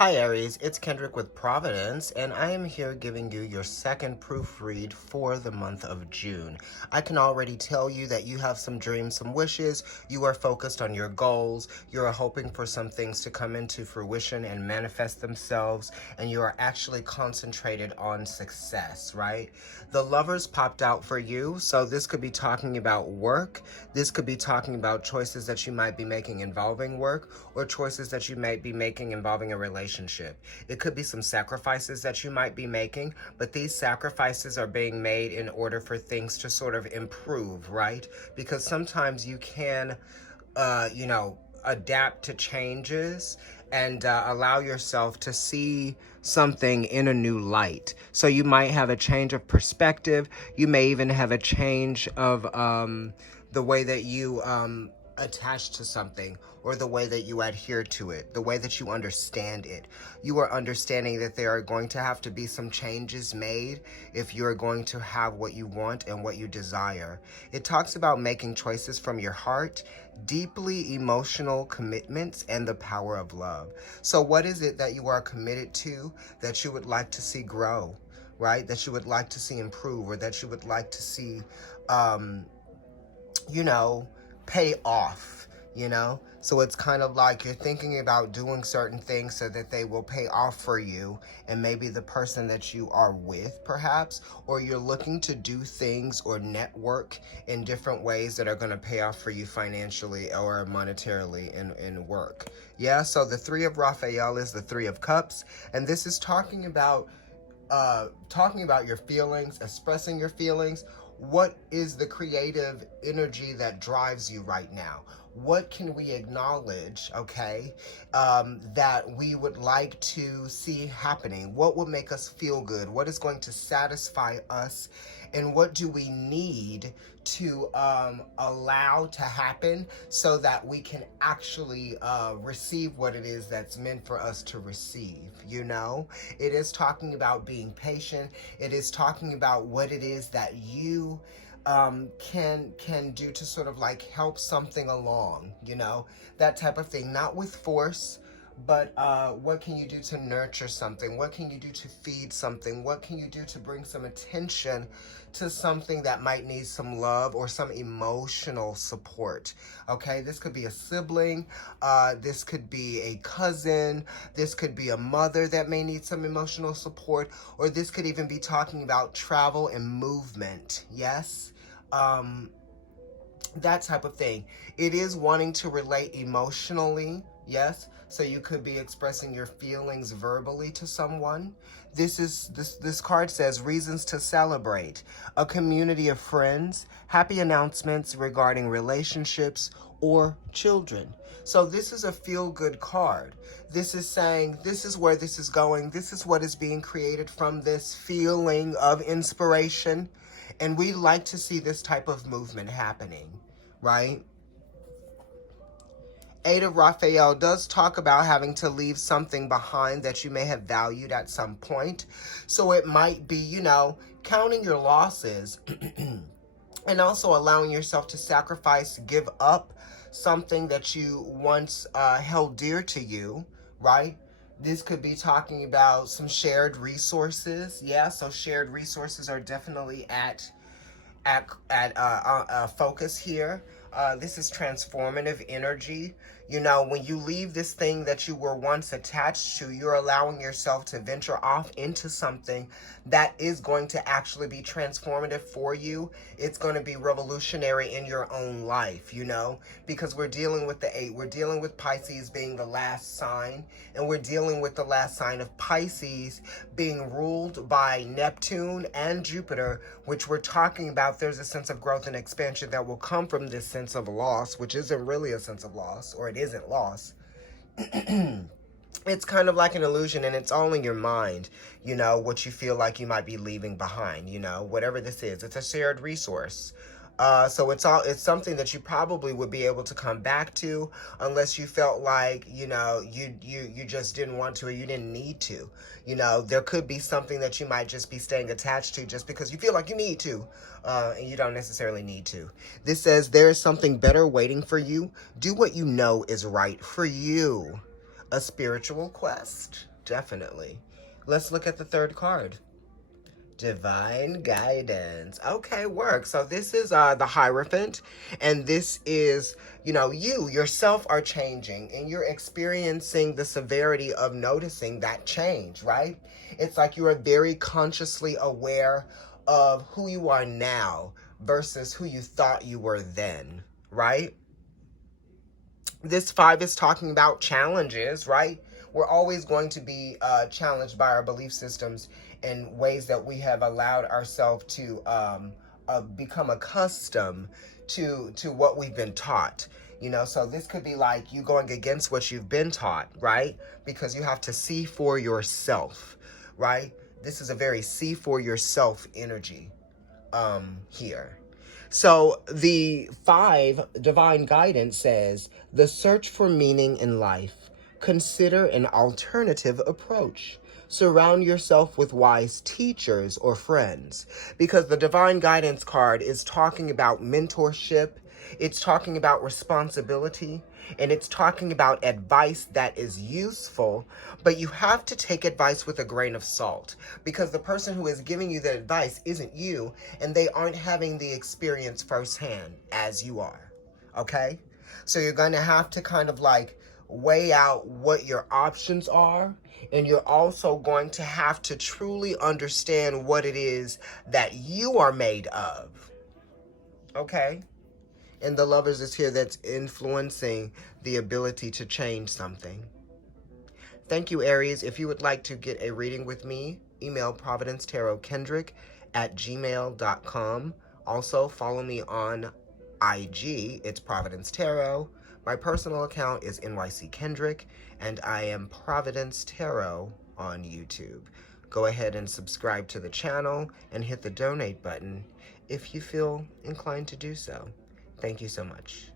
Hi Aries, it's Kendrick with Providence, and I am here giving you your second proofread for the month of June. I can already tell you that you have some dreams, some wishes, you are focused on your goals, you are hoping for some things to come into fruition and manifest themselves, and you are actually concentrated on success, right? The Lovers popped out for you, so this could be talking about work, this could be talking about choices that you might be making involving work, or choices that you might be making involving a relationship. It could be some sacrifices that you might be making, but these sacrifices are being made in order for things to sort of improve, right? Because sometimes you can, adapt to changes and allow yourself to see something in a new light. So you might have a change of perspective. You may even have a change of the way that you attach to something, or the way that you adhere to it, the way that you understand it. You are understanding that there are going to have to be some changes made if you're going to have what you want and what you desire. It talks about making choices from your heart, deeply emotional commitments, and the power of love. So what is it that you are committed to that you would like to see grow, right? That you would like to see improve, or that you would like to see, pay off, So it's kind of like you're thinking about doing certain things so that they will pay off for you and maybe the person that you are with, perhaps, or you're looking to do things or network in different ways that are going to pay off for you financially or monetarily in work. Yeah, so the Three of Raphael is the Three of Cups, and this is talking about your feelings, expressing your feelings. What is the creative energy that drives you right now? What can we acknowledge, okay, that we would like to see happening? What would make us feel good? What is going to satisfy us? And what do we need to allow to happen so that we can actually receive what it is that's meant for us to receive, It is talking about being patient. It is talking about what it is that you can do to sort of like help something along, that type of thing. Not with force, but what can you do to nurture something? What can you do to feed something? What can you do to bring some attention to something that might need some love or some emotional support? Okay, this could be a sibling, this could be a cousin, this could be a mother that may need some emotional support, or this could even be talking about travel and movement. Yes. That type of thing. It is wanting to relate emotionally, yes. So you could be expressing your feelings verbally to someone. This card says reasons to celebrate, a community of friends, happy announcements regarding relationships or children. So this is a feel-good card. This is saying this is where this is going. This is what is being created from this feeling of inspiration. And we like to see this type of movement happening, right? Eight of Raphael does talk about having to leave something behind that you may have valued at some point. So it might be, counting your losses and also allowing yourself to sacrifice, give up something that you once held dear to you, right? This could be talking about some shared resources. Yeah, so shared resources are definitely at focus here. This is transformative energy. When you leave this thing that you were once attached to, you're allowing yourself to venture off into something that is going to actually be transformative for you. It's going to be revolutionary in your own life, because we're dealing with the 8. We're dealing with Pisces being the last sign, and we're dealing with the last sign of Pisces being ruled by Neptune and Jupiter, which we're talking about. There's a sense of growth and expansion that will come from this sense of loss, which isn't really a sense of loss, or it isn't loss. It's kind of like an illusion, and it's all in your mind, what you feel like you might be leaving behind, whatever this is. It's a shared resource. So it's something that you probably would be able to come back to, unless you felt like, you just didn't want to, or you didn't need to. There could be something that you might just be staying attached to just because you feel like you need to, and you don't necessarily need to. This says there is something better waiting for you. Do what you know is right for you. A spiritual quest. definitely. Let's look at the third card. Divine guidance. Okay, work. So this is the Hierophant, and this is, you yourself are changing, and you're experiencing the severity of noticing that change, right? It's like you are very consciously aware of who you are now versus who you thought you were then, right? This 5 is talking about challenges, right? We're always going to be challenged by our belief systems in ways that we have allowed ourselves to become accustomed to what we've been taught. So this could be like you going against what you've been taught, right? Because you have to see for yourself, right? This is a very see for yourself energy here. So the 5 divine guidance says, the search for meaning in life. Consider an alternative approach. Surround yourself with wise teachers or friends, because the divine guidance card is talking about mentorship. It's talking about responsibility, and it's talking about advice that is useful, but you have to take advice with a grain of salt, because the person who is giving you the advice isn't you, and they aren't having the experience firsthand as you are, okay? So you're going to have to kind of like weigh out what your options are, and you're also going to have to truly understand what it is that you are made of, okay? And the Lovers is here, that's influencing the ability to change something. Thank you, Aries. If you would like to get a reading with me, email providencetarotkendrick@gmail.com. Also, follow me on IG. It's Providence Tarot. My personal account is NYC Kendrick, and I am Providence Tarot on YouTube. Go ahead and subscribe to the channel and hit the donate button if you feel inclined to do so. Thank you so much.